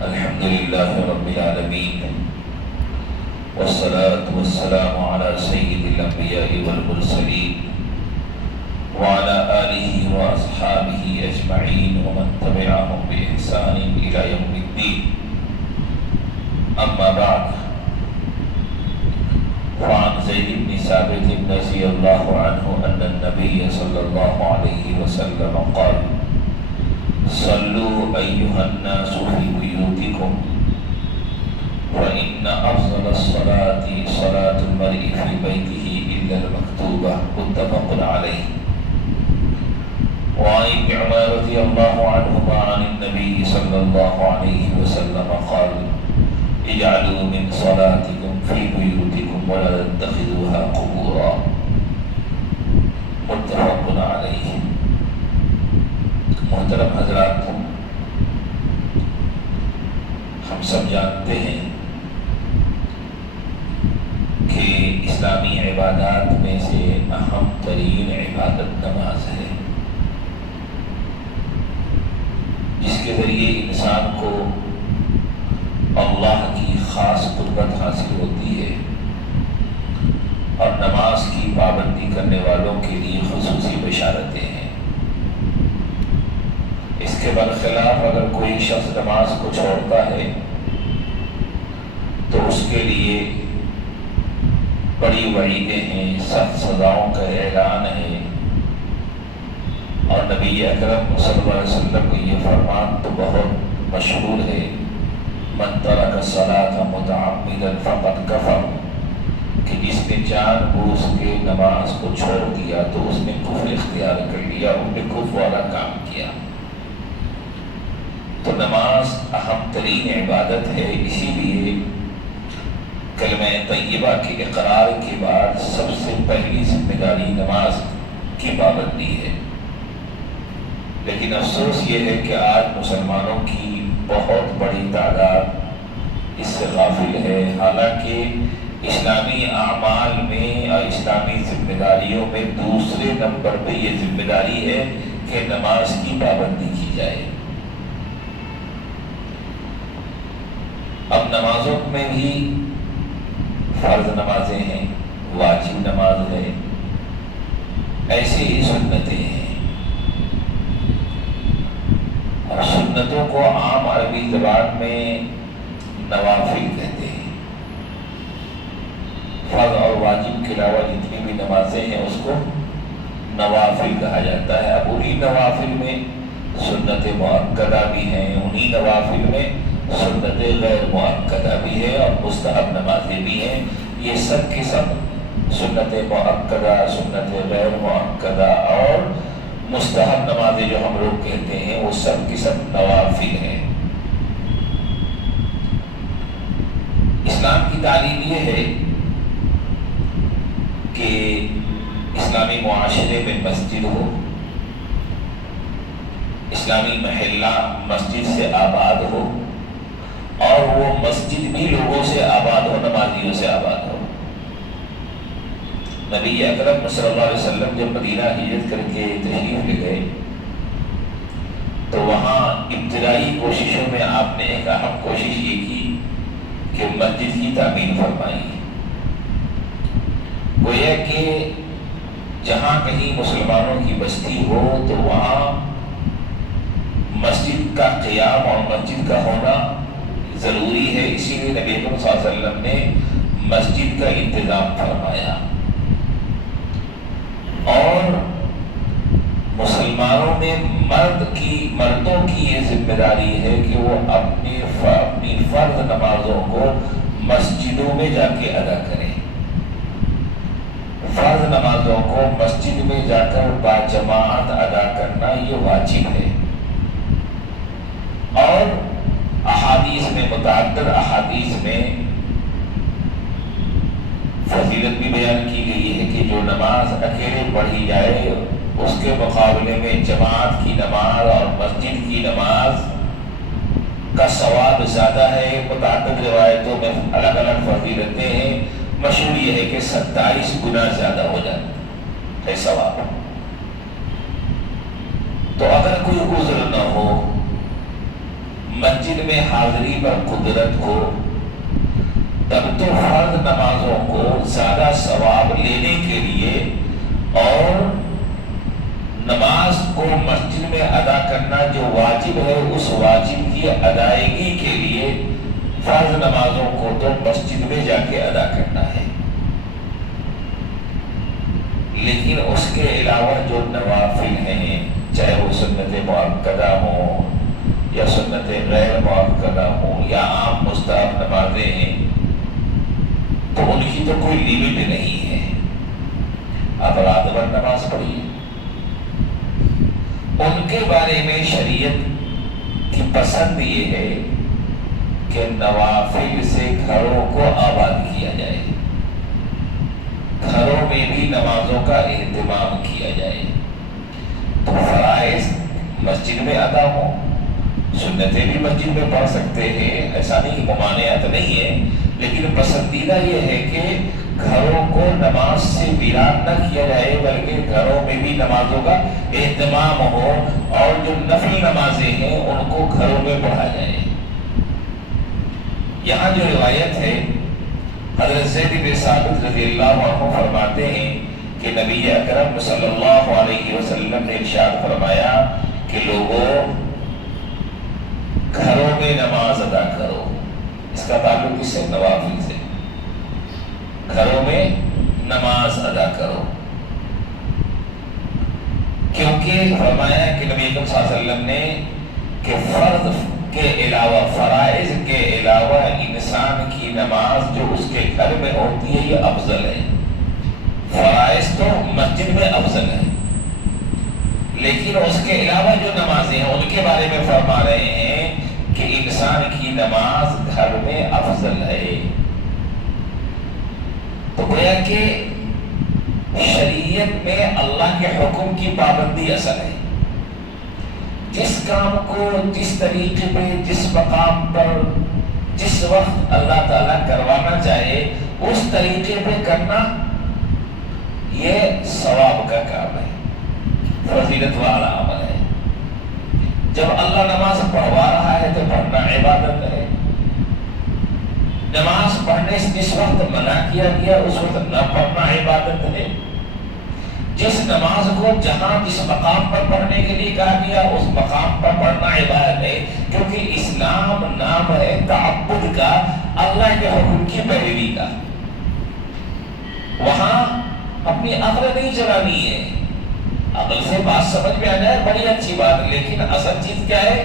الحمد لله رب العالمين، والصلاة والسلام على سيد الأنبياء والمرسلين وعلى آله وأصحابه أجمعين ومن تبعهم بإحسان إلى يوم الدين. أما بعد، وعن زيد بن ثابت رضي الله عنه أن النبي صلى الله عليه وسلم قال: صلوا أيها الناس في بيوتكم وإن أفضل الصلاة صلاة المرء في بيته إلا المكتوبة. متفق عليه. وعن ابن عمر رضي الله عنهما عن النبي صلى الله عليه وسلم قال: اجعلوا من صلاتكم في بيوتكم ولا تتخذوها قبورا. متفق عليه. محترم حضرات، ہم سب جانتے ہیں کہ اسلامی عبادات میں سے اہم ترین عبادت نماز ہے، جس کے ذریعے انسان کو اللہ کی خاص قربت حاصل ہوتی ہے اور نماز کی پابندی کرنے والوں کے لیے خصوصی بشارتیں ہیں۔ اس کے برخلاف اگر کوئی شخص نماز کو چھوڑتا ہے تو اس کے لیے بڑی وعیدیں ہیں، سخت سزاؤں کا اعلان ہے، اور نبی اکرم صلی اللہ علیہ وسلم کا یہ فرمان تو بہت مشہور ہے: من ترک الصلاۃ متعمدا فقد کفر، کہ جس نے جان بوجھ کے نماز کو چھوڑ دیا تو اس نے کفر اختیار کر لیا، اس نے کفر والا کام کیا۔ تو نماز اہم ترین عبادت ہے، اسی لیے کلمہ طیبہ کے اقرار کے بعد سب سے پہلی ذمہ داری نماز کی پابندی ہے۔ لیکن افسوس یہ ہے کہ آج مسلمانوں کی بہت بڑی تعداد اس سے غافل ہے، حالانکہ اسلامی اعمال میں اور اسلامی ذمہ داریوں میں دوسرے نمبر پہ یہ ذمہ داری ہے کہ نماز کی پابندی کی جائے۔ اب نمازوں میں بھی فرض نمازیں ہیں، واجب نماز ہے، ایسے ہی سنتیں ہیں، اور سنتوں کو عام عربی زبان میں نوافل کہتے ہیں۔ فرض اور واجب کے علاوہ جتنی بھی نمازیں ہیں اس کو نوافل کہا جاتا ہے۔ اب انہی نوافل میں سنت مؤکدہ بھی ہیں، انہی نوافل میں سنت غیر مؤکدہ بھی ہے اور مستحب نمازیں بھی ہیں۔ یہ سب کی سب سنت مؤکدہ، سنت غیر مؤکدہ اور مستحب نمازیں جو ہم لوگ کہتے ہیں وہ سب کی سب نوافل ہیں۔ اسلام کی تعلیم یہ ہے کہ اسلامی معاشرے میں مسجد ہو، اسلامی محلہ مسجد سے آباد ہو، اور وہ مسجد بھی لوگوں سے آباد ہو، نمازیوں سے آباد ہو۔ نبی اکرم صلی اللہ علیہ وسلم جب مدینہ ہجرت کر کے تشریف لے گئے تو وہاں ابتدائی کوششوں میں آپ نے ایک اہم کوشش یہ کی کہ مسجد کی تعمیر فرمائی۔ گویا کہ جہاں کہیں مسلمانوں کی بستی ہو تو وہاں مسجد کا قیام اور مسجد کا ہونا ضروری ہے، اسی لیے نبی اکرم صلی اللہ علیہ وسلم نے مسجد کا انتظام فرمایا۔ اور مسلمانوں میں مردوں کی یہ ذمہ داری ہے کہ وہ اپنی فرض نمازوں کو مسجدوں میں جا کے ادا کریں۔ فرض نمازوں کو مسجد میں جا کر باجماعت ادا کرنا یہ واجب ہے۔ اور احادیث میں، متعدد احادیث میں فضیلت بھی بیان کی گئی ہے کہ جو نماز اکیلے پڑھی جائے اس کے مقابلے میں جماعت کی نماز اور مسجد کی نماز کا ثواب زیادہ ہے۔ متعدد روایتوں میں الگ الگ فضیلتیں ہیں، مشہور یہ ہے کہ 27 گنا زیادہ ہو جاتا ہے ثواب۔ تو اگر کوئی عذر نہ ہو، مسجد مسجد میں حاضری پر قدرت ہو تب تو فرض نمازوں کو زیادہ ثواب لینے کے لیے اور نماز کو مسجد میں ادا کرنا جو واجب ہے اس واجب کی ادائیگی کے لیے فرض نمازوں کو تو مسجد میں جا کے ادا کرنا ہے، لیکن اس کے علاوہ جو نوافل ہیں چاہے وہ سنت مؤکدہ ہوں یا سنت غیر مؤکدہ ہوں یا عام مستحب نمازیں ہیں تو ان کی تو کوئی لیمٹ نہیں ہے، اب رات بھر نماز پڑھیے۔ ان کے بارے میں شریعت کی پسند یہ ہے کہ نوافل سے گھروں کو آباد کیا جائے، گھروں میں بھی نمازوں کا اہتمام کیا جائے، تو فرائض مسجد میں ادا ہوں، سنتیں بھی مسجد میں پڑھ سکتے ہیں، ایسا نہیں ممانعت نہیں ہے، لیکن پسندیدہ یہ ہے کہ گھروں کو نماز سے ویران نہ کیا جائے بلکہ گھروں میں بھی نمازوں کا اہتمام ہو اور جو نفل نمازیں ہیں ان کو گھروں میں پڑھا جائے۔ یہاں جو روایت ہے حضرت زید بن ثابت رضی اللہ عنہ فرماتے ہیں کہ نبی اکرم صلی اللہ علیہ وسلم نے ارشاد فرمایا کہ لوگوں گھروں میں نماز ادا کرو، اس کا تعلق اس سے نوافل سے، گھروں میں نماز ادا کرو، کیونکہ فرمایا کہ نبی اکرم صلی اللہ علیہ وسلم نے کہ فرض کے علاوہ فرائض کے علاوہ انسان کی نماز جو اس کے گھر میں ہوتی ہے یہ افضل ہے، فرائض تو مسجد میں افضل ہے، لیکن اس کے علاوہ جو نمازیں ہیں ان کے بارے میں فرما رہے ہیں کہ انسان کی نماز گھر میں افضل ہے۔ تو گویا کہ شریعت میں اللہ کے حکم کی پابندی اصل ہے، جس کام کو جس طریقے پہ جس مقام پر جس وقت اللہ تعالیٰ کروانا چاہے اس طریقے پہ کرنا یہ ثواب کا کام ہے، فضیلت والا عمل ہے۔ جب اللہ نماز پڑھوا رہا ہے تو پڑھنا عبادت ہے، نماز پڑھنے سے جس وقت منع کیا گیا اس وقت نہ پڑھنا عبادت ہے، جس نماز کو جہاں جس مقام پر پڑھنے کے لیے کہا گیا اس مقام پر پڑھنا عبادت ہے، کیونکہ اسلام نام ہے تعبد کا، اللہ کے حکم کی پیروی کا۔ وہاں اپنی عقل نہیں چلانی ہے، عقل سے بات سمجھ میں آ جائے بڑی اچھی بات، لیکن اصل چیز کیا ہے؟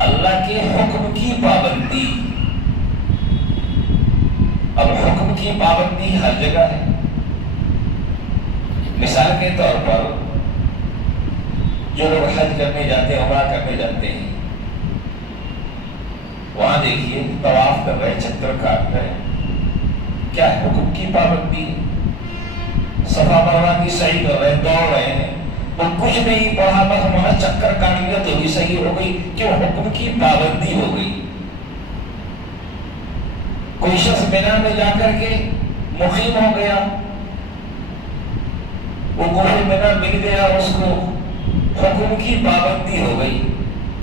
اللہ کے حکم کی پابندی۔ اب حکم کی پابندی ہر جگہ ہے، مثال کے طور پر جو لوگ حج کرنے جاتے ہیں عمرہ کرنے جاتے ہیں وہاں دیکھیے طواف کر رہے چکر کاٹ رہے، کیا ہے؟ حکم کی پابندی ہے۔ صفا مروا کی سعی کر رہے دوڑ رہے ہیں، وہ کچھ نہیں پڑھا بس ہمارا چکر کاٹ لیا تو بھی صحیح ہو گئی، کیوں؟ حکم کی پابندی ہو گئی۔ کوئی شخص مینا میں جا کر کے مقیم ہو گیا، وہ کوہ مینا مل گیا اس کو، حکم کی پابندی ہو گئی۔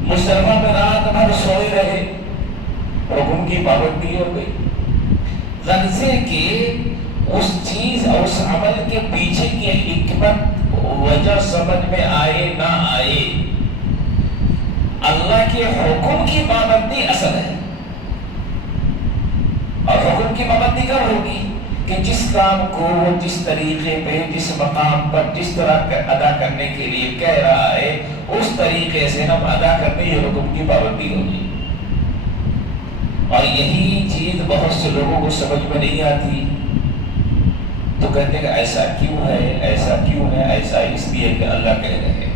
مصطفیٰ میں رات بھر سوئے رہے، حکم کی پابندی ہو گئی۔ غرضے کے اس چیز اور اس عمل کے پیچھے کی حکمت وجہ سمجھ میں آئے نہ آئے، اللہ کے حکم کی پابندی اصل ہے۔ اور حکم کی پابندی کب ہوگی؟ کہ جس کام کو وہ جس طریقے پہ جس مقام پر جس طرح ادا کرنے کے لیے کہہ رہا ہے اس طریقے سے ہم ادا کرنے یہ حکم کی پابندی ہوگی۔ اور یہی چیز بہت سے لوگوں کو سمجھ میں نہیں آتی، تو کہتے ہیں کہ ایسا کیوں ہے، ایسا کیوں ہے؟ ایسا اس لیے کہ اللہ کہہ رہے ہیں۔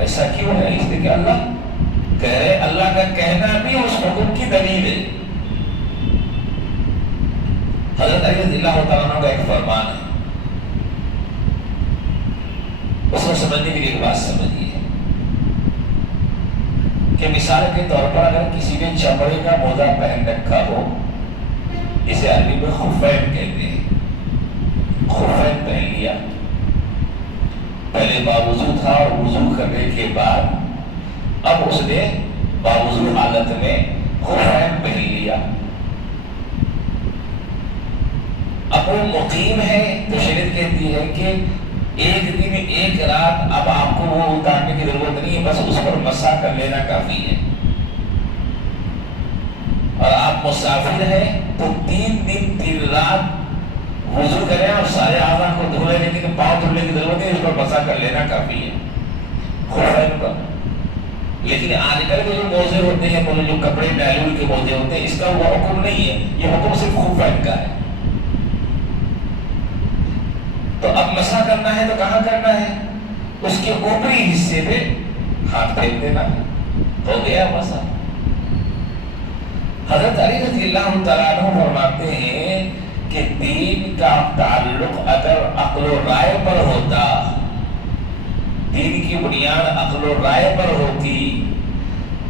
ایسا کیوں ہے؟ اس لیے کہ اللہ کہہ رہے، اللہ کا کہنا بھی اس حکم کی دلیل ہے۔ حضرت علی رضی اللہ تعالیٰ عنہ کا ایک فرمان ہے، اس کو سمجھنے کے لیے ایک بات سمجھیے کہ مثال کے طور پر اگر کسی نے چمڑے کا موزہ پہن رکھا ہو، اسے عربی میں خفین کہتے ہیں، خفین پہن لیا، پہلے باوضو تھا اور وضو کرنے کے بعد اب اس نے باوضو حالت میں خفین پہن لیا. اب وہ مقیم ہے تو شریعت کہتی ہے کہ ایک دن ایک رات اب آپ کو وہ اتارنے کی ضرورت نہیں ہے، بس اس پر مسح کر لینا کافی ہے. اور آپ مسافر ہیں تو 3 دن 3 رات وضو کریں اور سارے اعضاء کو دھو لیں، لیکن پاؤں دھونے کی ضرورت ہے، اس پر مسح کر لینا کافی ہے خفین پر. لیکن آج کل کے جو موزے ہوتے ہیں، جو کپڑے ڈائلول کے موزے ہوتے ہیں، اس کا وہ حکم نہیں ہے، یہ حکم صرف خفین کا ہے. تو اب مسح کرنا ہے تو کہاں کرنا ہے؟ اس کے اوپری حصے پہ ہاتھ پھیر دینا ہے، ہو گیا مسح. حضرت علی رضی اللہ تعالیٰ عنہ فرماتے ہیں کہ دین کا تعلق اگر عقل و رائے پر ہوتا، دین کی بنیاد عقل و رائے پر ہوتی،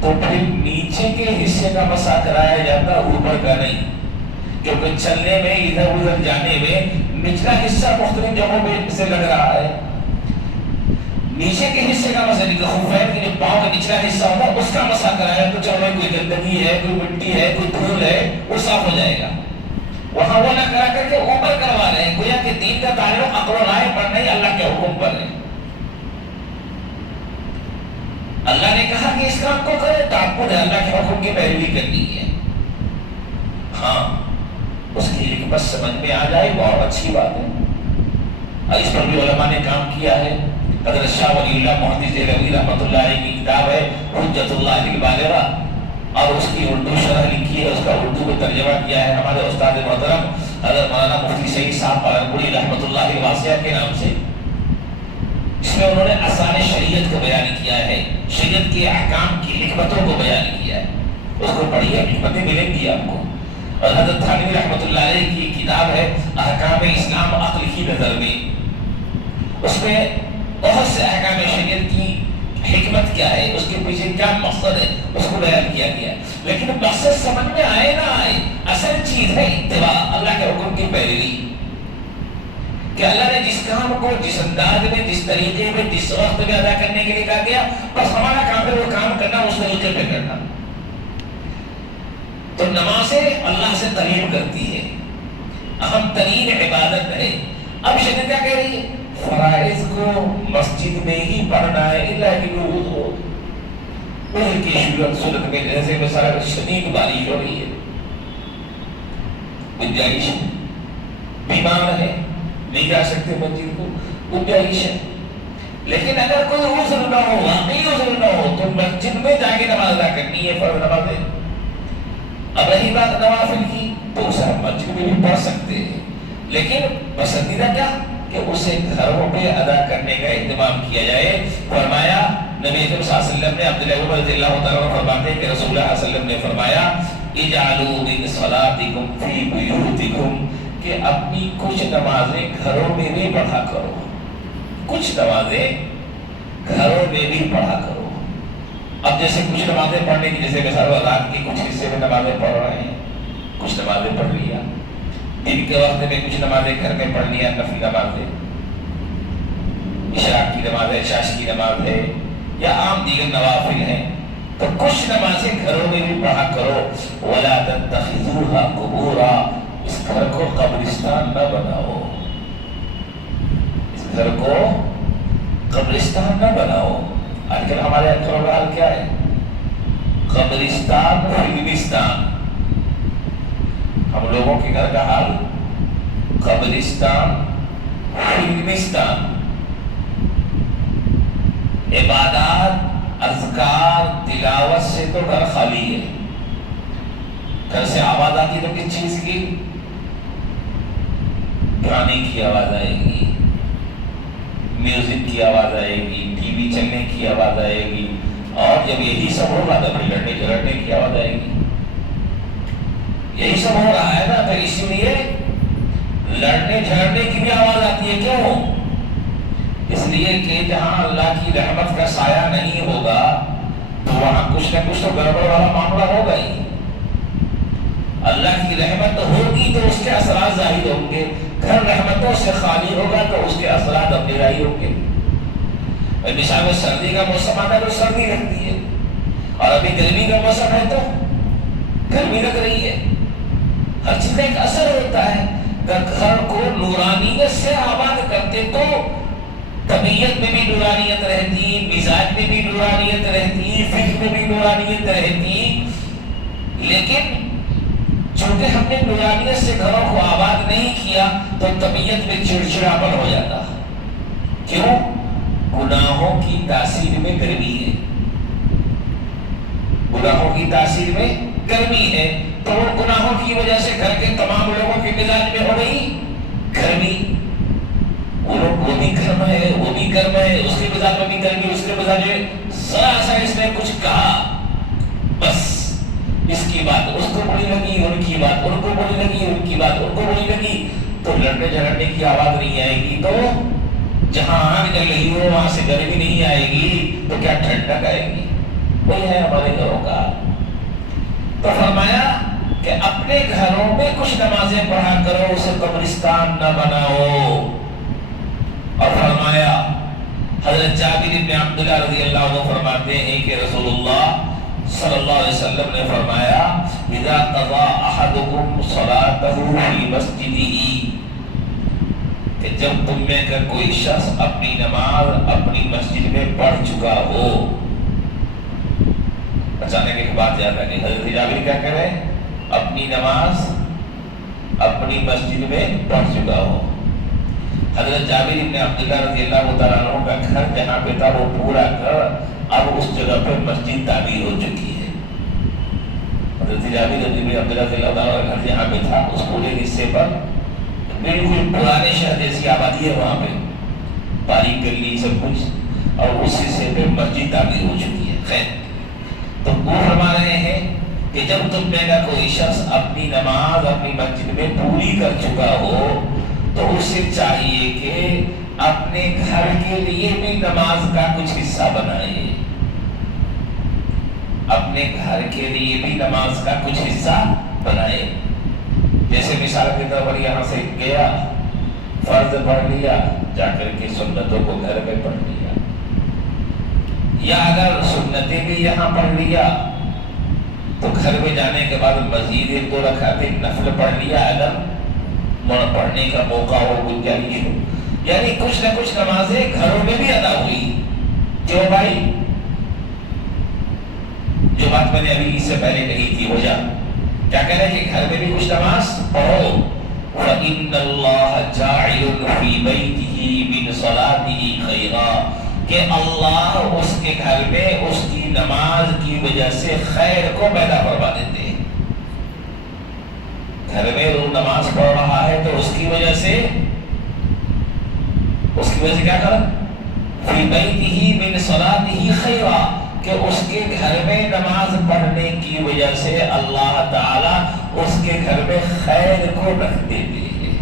تو پھر نیچے کے حصے کا مسح کرایا جاتا، اوپر کا نہیں. کیونکہ چلنے میں ادھر ادھر جانے میں نچلا حصہ مختلف جگہوں پہ سے لگ رہا ہے. نیچے کے حصے کا مسح نہیں، خفین کے جو پاؤں کا نچلا حصہ ہوتا ہے اس کا مسح کرایا تو چلو کوئی گندگی ہے، کوئی مٹی ہے، کوئی دھول ہے، وہ صاف ہو جائے گا. وہاں وہ نہ کرا کر کے اوپر کروا رہے ہیں، گویا کہ دین کا تعلق عقل و رائے پر نہیں، اللہ کے حکم پر ہے. اللہ نے کہا کہ اس کام کو کرے تو آپ کو اللہ کے حکم کی پیروی کرنی ہے. ہاں اس کی حکمت سمجھ میں آ جائے بہت اچھی بات ہے. اور اس پر بھی علماء نے کام کیا ہے. حضرت شاہ ولی اللہ محدث دہلوی رحمۃ اللہ علیہ کی کتاب ہے حجت اللہ البالغہ، اور اس کی اردو شرح لکھی ہے، اس کا اردو میں ترجمہ کیا ہے ہمارے استاد محترم حضرت مولانا مفتی سعید صاحب پالنپوری رحمۃ اللہ واسعہ کے نام سے. اس میں انہوں نے آسان شریعت کو بیان کیا ہے، شریعت کے احکام کی حکمتوں کو بیان کیا ہے. اس کو پڑھیے، حکمتیں ملیں گی آپ کو. اور حضرت تھانوی رحمۃ اللہ علیہ کی کتاب ہے احکام اسلام عقل کی نظر میں، اس میں بہت سے احکام شریعت کی حکمت کیا ہے، اس کے پیچھے کیا مقصد ہے، اس کو بیان کیا گیا. لیکن مقصد سمجھ میں آئے نہ آئے، اصل چیز ہے اتباع، اللہ کے حکم کی پیروی. کہ اللہ نے جس کام کو جس انداز میں، جس طریقے میں، جس وقت میں ادا کرنے کے لیے کہا گیا، بس ہمارا کام ہے وہ کام کرنا، اس طریقے پہ کرنا. تو نمازیں اللہ سے قریب کرتی ہے، اہم ترین عبادت ہے. اب شریعت کیا کہہ رہی ہے؟ فرائض کو مسجد میں ہی پڑھنا ہے، اللہ کی نور ہو ان کی صورت میں. جیسے مثلا شدید بارش ہو رہی ہے، گنجائش بیمار ہے، نہیں جا سکتے مسجد کو، گنجائش ہے. لیکن اگر کوئی عذر نہ ہو، واقعی عذر نہ ہو، تو مسجد میں جا کے نماز ادا کرنی ہے، فرض نمازیں. اب رہی بات نوافل کی تو اسے ہم مسجد میں بھی پڑھ سکتے ہیں، لیکن پسندیدہ کیا کہ اسے گھروں پہ ادا کرنے کا اہتمام کیا جائے. فرمایا نبی اکرم صلی اللہ علیہ وسلم نے، عبداللہ عمر رضی اللہ تعالیٰ عنہ فرماتے ہیں کہ رسول اللہ صلی اللہ علیہ وسلم نے فرمایا اجعلوا من صلاتکم فی بیوتکم، کہ اپنی کچھ نمازیں گھروں میں بھی پڑھا کرو، کچھ نمازیں گھروں میں بھی پڑھا کرو. اب جیسے کچھ نمازیں پڑھنے کی، جیسے مثال رات کی کچھ حصے میں نمازیں پڑھ رہے ہیں، کچھ نمازیں پڑھ لیا، دن کے وقت میں کچھ نمازیں گھر میں پڑھ لیا، نفلی نمازیں، اشراق کی نماز ہے، عشاء کی نماز ہے، یا عام دیگر نوافل ہیں، تو کچھ نمازیں گھروں میں بھی پڑھا کرو. وَلَا تَتَّخِذُوهَا قُبُورًا، اس گھر کو قبرستان نہ بناؤ، اس گھر کو قبرستان نہ بناؤ. آج کل ہمارے اکثر حال کیا ہے؟ قبرستان، فلمستان. ہم لوگوں کے گھر کا حال قبرستان، فلمستان. عبادات، اذکار، تلاوت سے تو گھر خالی ہے. گھر سے آواز آتی تو کس چیز کی؟ گانے کی آواز آئے گی، میوزک کی آواز آئے گی، ٹی وی چلنے کی آواز آئے گی، اور جب یہی سب ہوگا تو پھر لڑنے جھگڑنے کی آواز آئے گی. یہی سب ہو رہا ہے نا، تو اسی لیے لڑنے جھگڑنے کی بھی آواز آتی ہے. کیوں؟ اس لیے کہ جہاں اللہ کی رحمت کا سایہ نہیں ہوگا تو وہاں کچھ نہ کچھ تو گڑبڑ والا معاملہ ہوگا ہی. اللہ کی رحمت ہوگی تو اس کے اثرات ظاہر ہوں گے، گھر رحمتوں سے خالی ہوگا تو اس کے اثرات اپنے ظاہر ہوں گے. مثال میں سردی کا موسم آتا ہے تو سردی رہتی ہے، اور ابھی گرمی کا موسم ہے تو گرمی لگ رہی ہے. ہر چیز کا ایک اثر ہوتا ہے. اگر گھر کو نورانیت سے آباد کرتے تو طبیعت میں بھی نورانیت رہتی، مزاج میں بھی نورانیت رہتی، فکر میں بھی نورانیت رہتی. لیکن چونکہ ہم نے نورانیت سے گھروں کو آباد نہیں کیا تو طبیعت میں چڑچڑاپن ہو جاتا. کیوں؟ گناہوں کی تاثیر میں گرمی ہے. گناہوں کی تاثیر میں گرمی ہے تو وہ گناہوں کی وجہ سے گھر کے تمام لوگوں کے مزاج میں ہو گئی گرمی. وہ بھی گرم ہے، وہ بھی گرم ہے، اس کے مزاج میں بھی گرمی، اس کے مزاج میں ذرا سا اس نے کچھ کہا بس اس کی بات اس کو بری لگی، ان کی بات ان کو بری لگی، ان کی بات ان کو بری لگی، تو لڑنے جھگڑنے کی آواز نہیں آئے گی. تو جہاں آگ جل رہی ہو وہاں سے گرمی نہیں آئے گی تو کیا ٹھنڈک آئے گی؟ وہی ہے ہمارے گھروں کا. تو فرمایا کہ اپنے گھروں میں کچھ نمازیں پڑھا کرو، اسے قبرستان نہ بناؤ. اور فرمایا حضرت جابر بن عبداللہ رضی اللہ عنہ فرماتے ہیں کہ رسول اللہ صلی اللہ علیہ وسلم نے فرمایا اذا قضى احدكم صلاته في مسجده، کہ جب تم میں کا کوئی شخص اپنی نماز اپنی مسجد میں پڑھ چکا ہو. اچانک ایک بات یاد آ گئی. حضرت جابر کیا کہہ رہے ہیں؟ اپنی نماز اپنی مسجد میں پڑھ چکا ہو. حضرت جابر بن عبداللہ رضی اللہ تعالیٰ عنہ کا گھر جہاں پہ تھا وہ پورا گھر اب اس جگہ پہ مسجد تعمیر ہو چکی ہے. حضرت جابر بن عبداللہ رضی اللہ تعالیٰ کا گھر جہاں پہ تھا اس پورے حصے پر بالکل پرانے شہر جیسی آبادی ہے، وہاں پہ باریک گلی سب کچھ، اور اس حصے پہ مسجد تعمیر ہو چکی ہے. خیر، تو وہ فرما رہے ہیں کہ جب تم میں کا کوئی شخص اپنی نماز اپنی مسجد میں پوری کر چکا ہو تو اسے چاہیے کہ اپنے گھر کے لیے بھی نماز کا کچھ حصہ بنائے. اپنے گھر کے لیے بھی نماز کا کچھ حصہ بنائے. جیسے مثال کے طور پر یہاں سے گیا، فرض پڑھ لیا، جا کر کے سنتوں کو گھر میں پڑھ لیا، یا اگر سنتیں بھی یہاں پڑھ لیا تو گھر میں جانے کے بعد مزید 1-2 رکعتیں نفل پڑھ لیا اگر پڑھنے کا موقع ہو، گنجائش ہو. یعنی کچھ نہ کچھ نمازیں گھروں میں بھی ادا ہوئی. کیوں بھائی؟ جو بات میں نے ابھی اس سے پہلے کہی تھی ہو جا. کیا کہہ رہے ہیں کہ گھر میں بھی کچھ نماز پڑھو. وَإِنَّ اللَّهَ جَاعِلٌ فِي بَيْتِهِ مِنْ صَلَاتِهِ خَيْرًا، کہ اللہ اس کے گھر میں اس کی نماز کی وجہ سے خیر کو پیدا فرما دیتے ہیں. گھر میں وہ نماز پڑھ رہا ہے تو اس کی وجہ سے کیا کر فی بیتہ من صلاتہ خیرا، کہ اس کے گھر میں نماز پڑھنے کی وجہ سے اللہ تعالی اس کے گھر میں خیر کو رکھ دیتے ہیں.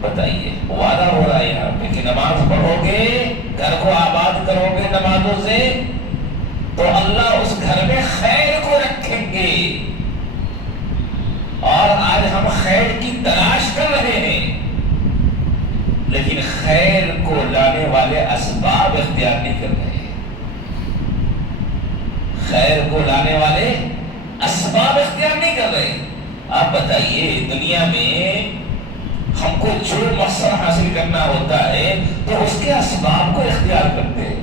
بتائیے، وعدہ ہو رہا ہے یہاں پہ کہ نماز پڑھو گے، گھر کو آباد کرو گے نمازوں سے تو اللہ اس گھر میں خیر کو رکھیں گے. اور آج ہم خیر کی تلاش کر رہے ہیں لیکن خیر کو لانے والے اسباب اختیار نہیں کر رہے ہیں. خیر کو لانے والے اسباب اختیار نہیں کر رہے. آپ بتائیے، دنیا میں ہم کو جو مقصد حاصل کرنا ہوتا ہے تو اس کے اسباب کو اختیار کرتے ہیں.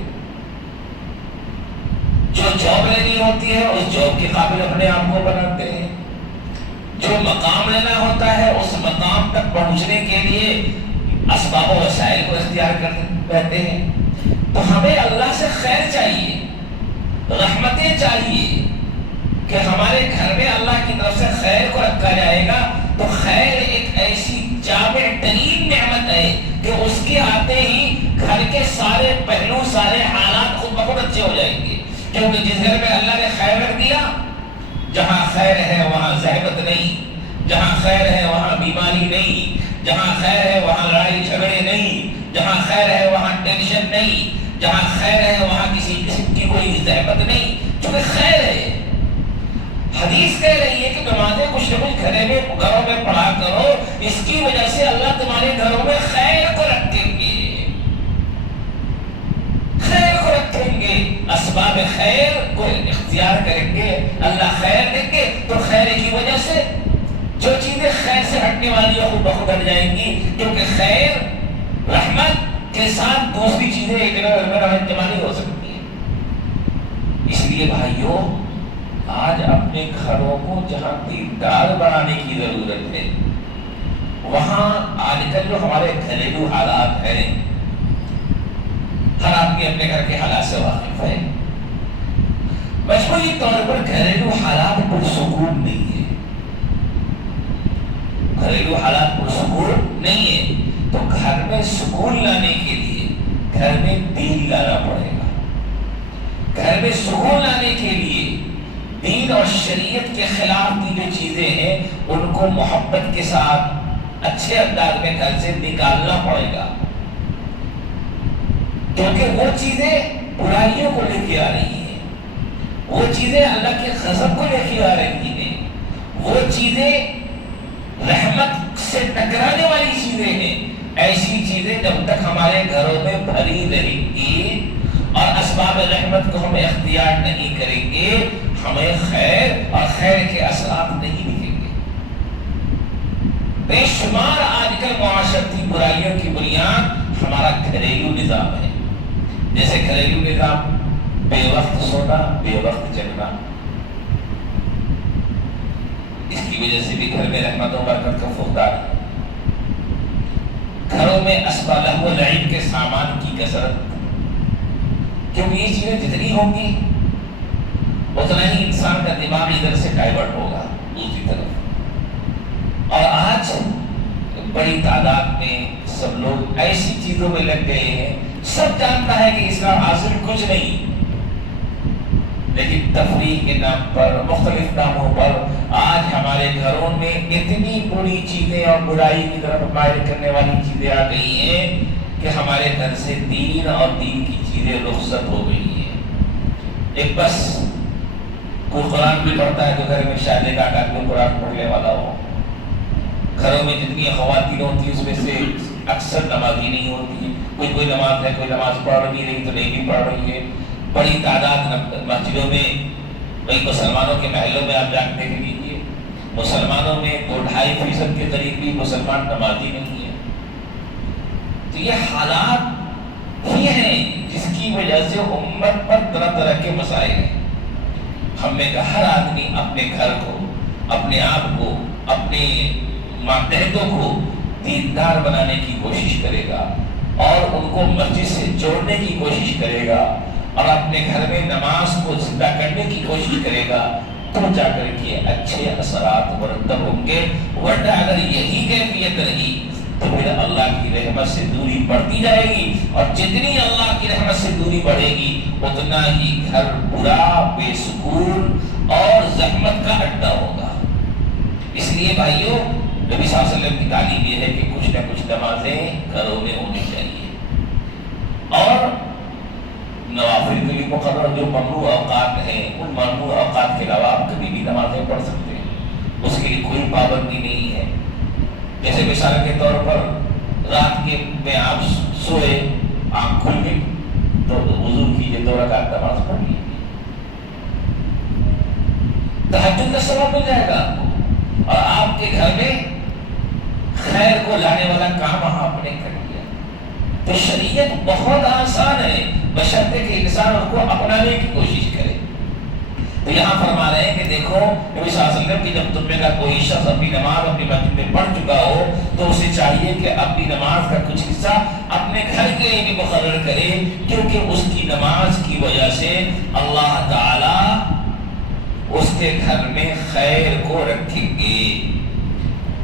جو جاب لینی ہوتی ہے اس جاب کے قابل اپنے آپ کو بناتے ہیں. جو مقام لینا ہوتا ہے اس مقام تک پہنچنے کے لیے اسباب و وسائل کو اختیار کرتے ہیں. تو ہمیں اللہ سے خیر چاہیے، رحمتیں چاہیے کہ ہمارے گھر میں اللہ کی طرف سے خیر کو رکھا جائے گا. تو خیر ایک ایسی جامع ترین نعمت ہے کہ اس کے آتے ہی گھر کے سارے پہلو سارے حالات خود بخود اچھے ہو جائیں گے. کیونکہ جس گھر میں اللہ نے خیر رکھ دیا، جہاں خیر ہے وہاں زحمت نہیں، جہاں خیر ہے وہاں بیماری نہیں، جہاں خیر ہے وہاں لڑائی جھگڑے نہیں، جہاں خیر ہے وہاں ٹینشن نہیں، جہاں خیر ہے وہاں کسی قسم کی کوئی زحمت نہیں، چونکہ خیر ہے. حدیث کہہ رہی ہے کہ نمازیں کچھ نہ کچھ گھروں میں پڑھا کرو، اس کی وجہ سے اللہ تمہارے گھروں میں خیر کو رکھیں گے، خیر کو رکھیں گے. اسباب خیر کو اختیار کریں گے اللہ خیر دیں گے، تو خیر کی وجہ سے جو چیزیں خیر سے ہٹنے والی ہیں خود بخود ہٹ جائیں گی، کیونکہ خیر رحمت کے ساتھ دوسری چیزیں ایک جگہ جمع نہیں ہو سکتی ہیں۔ اس لیے بھائیوں، آج اپنے گھروں کو جہاں دیندار بنانے کی ضرورت ہے، وہاں آج کل جو ہمارے گھریلو حالات ہیں، ہر آدمی اپنے گھر کے حالات سے واقف ہے، مجموعی طور پر گھریلو حالات پرسکون نہیں ہے، گھریلو حالات پرسکون نہیں ہے، تو گھر میں سکون لانے کے لیے گھر میں دین لانا پڑے گا۔ گھر میں سکون لانے کے لیے دین اور شریعت کے خلاف کی جو چیزیں ہیں ان کو محبت کے ساتھ اچھے انداز میں گھر سے نکالنا پڑے گا، کیونکہ وہ چیزیں برائیوں کو لے کے آ رہی ہیں، وہ چیزیں اللہ کے غضب کو لے کے آ رہی ہیں، وہ چیزیں رحمت سے ٹکرانے والی چیزیں ہیں۔ ایسی چیزیں جب تک ہمارے گھروں میں بھری رہیں گی اور اسباب رحمت کو ہم اختیار نہیں کریں گے، ہمیں خیر اور خیر کے اثرات نہیں دکھیں گے۔ بے شمار آج کل معاشرتی برائیوں کی بنیاد ہمارا گھریلو نظام ہے، جیسے گھریلو نظام بے وقت سونا، بے وقت جگنا، اس کی وجہ سے بھی گھر میں رحمت و برکت کا فقدان ہے۔ گھروں میں اسباب لہو و لعب کے سامان کی کثرت، کیونکہ یہ چیزیں جتنی ہوں گی اتنا ہی انسان کا دماغ ادھر سے ڈائیورٹ ہوگا دوسری طرف۔ اور آج بڑی تعداد میں سب لوگ ایسی چیزوں میں لگ گئے ہیں، سب جانتا ہے کہ اسلام حاصل کچھ نہیں، لیکن تفریح کے نام پر، مختلف ناموں پر آج ہمارے گھروں میں اتنی بری چیزیں اور برائی کی طرف مائل کرنے والی چیزیں آ گئی ہیں کہ ہمارے گھر سے دین اور دین کی چیزیں رخصت ہو گئی ہیں۔ ایک بس کوئی قرآن بھی پڑھتا ہے تو گھر میں شاید ایک آدھ آدمی قرآن پڑھنے والا ہو، گھروں میں جتنی خواتین ہوتی ہیں اس میں سے اکثر نمازی نہیں ہوتی، کوئی نماز ہے، کوئی نماز پڑھ بھی رہی تو نہیں بھی پڑھ رہی ہے۔ بڑی تعداد مسجدوں میں، کئی مسلمانوں کے محلوں میں آپ جا کے دیکھ لیجیے، مسلمانوں میں 2-2.5% کے قریب بھی مسلمان نمازی نہیں ہے۔ تو یہ حالات ہی ہیں جس کی وجہ سے امت پر طرح طرح کے مسائل ہیں۔ ہم میں ہر آدمی اپنے گھر کو، اپنے آپ کو، اپنے ماتحتوں کو دیندار بنانے کی کوشش کرے گا اور ان کو مسجد سے جوڑنے کی کوشش کرے گا اور اپنے گھر میں نماز کو زندہ کرنے کی کوشش کرے گا، تو جا کر کے اچھے اثرات مرتب ہوں گے۔ ورنہ اگر یہی کیفیت رہی تو پھر اللہ کی رحمت سے دوری بڑھتی جائے گی، اور جتنی اللہ کی رحمت سے دوری بڑھے گی اتنا ہی گھر برا، بے سکون اور زحمت کا اڈا ہوگا۔ اس لیے بھائیوں، نبی صلی اللہ علیہ وسلم کی تعلیم یہ ہے کہ کچھ نہ کچھ نمازیں گھروں میں ہونی چاہیے، اور نوافل کے لیے مقرر جو ممنوع اوقات ہیں ان ممنوع اوقات کے علاوہ آپ کبھی بھی نمازیں پڑھ سکتے ہیں، اس کے لیے کوئی پابندی نہیں ہے۔ جیسے مثال کے طور پر رات کے میں آپ سوئے، آنکھ کھل گئی تو وضو کیجیے، 2 رکعت نماز پڑھ لیجیے، تہجد کا ثواب مل جائے گا آپ کو، اور آپ کے گھر میں خیر کو لانے والا کام آپ نے کر لیا۔ تو شریعت بہت آسان ہے، بشرطے کہ انسان اس کو اپنانے کی کوشش کرے۔ تو یہاں فرما رہے ہیں کہ دیکھو نبی صلی اللہ علیہ وسلم کی جب تم میں کا کوئی شخص اپنی نماز اپنی مسجد میں پڑھ چکا ہو تو اسے چاہیے کہ اپنی نماز کا کچھ حصہ اپنے گھر کے لیے بھی مقرر کرے، کیونکہ اس کی نماز کی وجہ سے اللہ تعالی اس کے گھر میں خیر کو رکھیں گے۔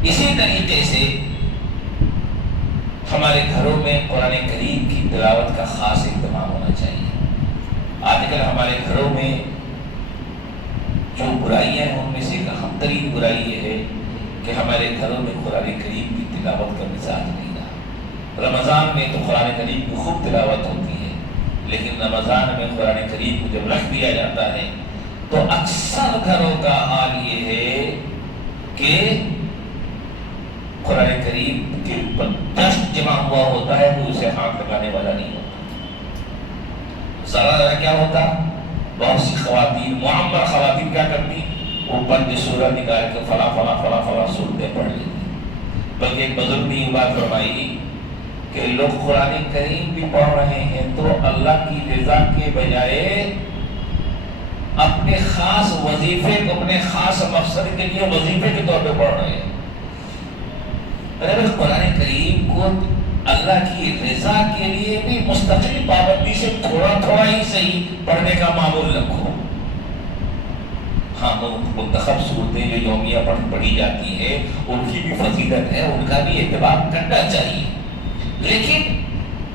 اسی طریقے سے ہمارے گھروں میں قرآن کریم کی تلاوت کا خاص اہتمام ہونا چاہیے۔ آج کل ہمارے گھروں میں جو برائیاں ہیں ان میں سے ایک اہم ترین برائی یہ ہے کہ ہمارے گھروں میں قرآن کریم کی تلاوت کا مزاج نہیں رہا۔ رمضان میں تو قرآن کریم کی خوب تلاوت ہوتی ہے، لیکن رمضان میں قرآن کریم کو جب رکھ دیا جاتا ہے تو اکثر گھروں کا حال یہ ہے کہ قرآن کریم کے اوپر ڈسٹ جمع ہوا ہوتا ہے تو اسے ہاتھ لگانے والا نہیں ہوتا۔ ذرا کیا ہوتا بہت سی خواتین معمر خواتین کیا کرتی، وہ بند سورہ نکال کے فلاں فلاں فلاں فلاں صورتیں پڑھ لیتی۔ بلکہ ایک بزرگ نے یہ بات فرمائی کہ لوگ قرآن کریم بھی پڑھ رہے ہیں تو اللہ کی رضا کے بجائے اپنے خاص وظیفے کو، اپنے خاص مقصد کے لیے وظیفے کے طور پہ پڑھ رہے ہیں۔ اگر قرآن کریم کو اللہ کی رضا کے لیے بھی مستقل پابندی سے تھوڑا تھوڑا ہی صحیح پڑھنے کا معمول رکھو۔ ہاں، منتخب صورتیں جو یومیہ پڑھی جاتی ہیں ان کی بھی فضیلت ہے، ان کا بھی اہتمام کرنا چاہیے، لیکن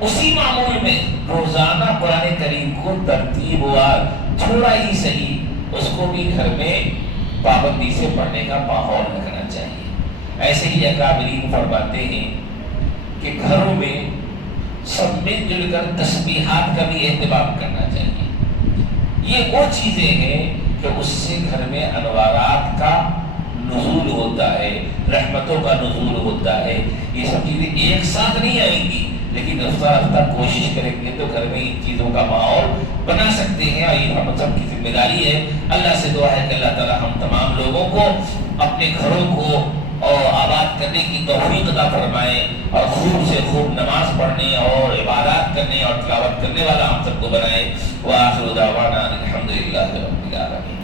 اسی معمول میں روزانہ قرآن کریم کو ترتیب وار تھوڑا ہی صحیح اس کو بھی گھر میں پابندی سے پڑھنے کا ماحول رکھنا چاہیے۔ ایسے ہی اکابرین فرماتے ہیں کہ گھروں میں سب مل جل کر تسبیحات کا بھی اہتمام کرنا چاہیے۔ یہ وہ چیزیں ہیں کہ اس سے گھر میں انوارات کا نزول ہوتا ہے، رحمتوں کا نزول ہوتا ہے۔ یہ سب چیزیں ایک ساتھ نہیں آئیں گی، لیکن رفتہ رفتہ کوشش کریں گے تو گھر میں ان چیزوں کا ماحول بنا سکتے ہیں، اور یہ ہم سب کی ذمہ داری ہے۔ اللہ سے دعا ہے کہ اللہ تعالی ہم تمام لوگوں کو اپنے گھروں کو اور آباد کرنے کی توفیق عطا فرمائے، اور خوب سے خوب نماز پڑھنے اور عبادات کرنے اور تلاوت کرنے والا ہم سب کو بنائے۔ وآخر دعوانا الحمدللہ رب العالمین۔